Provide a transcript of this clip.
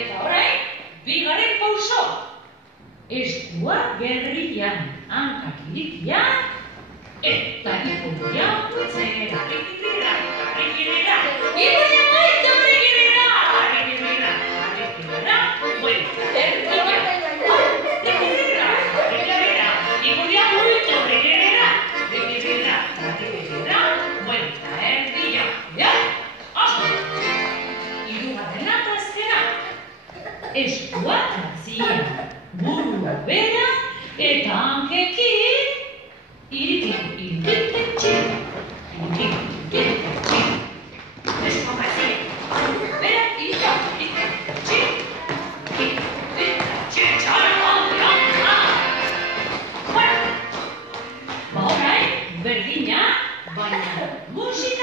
Eta orain, bigarren pauso. Eskuak gerrian, hankak irikian, eta ikuria putzera, rikirira, rikirira, ikuria maite rikirira, rikirira, rikirira, buelta, erdian, rikirira, rikirira, ikuria maite rikirira, rikirira, rikirira, buelta, erdian, ja, oso. Hirugarrena eta azkena, eskuak atzian, burua bera, eta hankekin, irikitu, eskuak atzian, bera, irikitu, ba orain, berdina, baina musika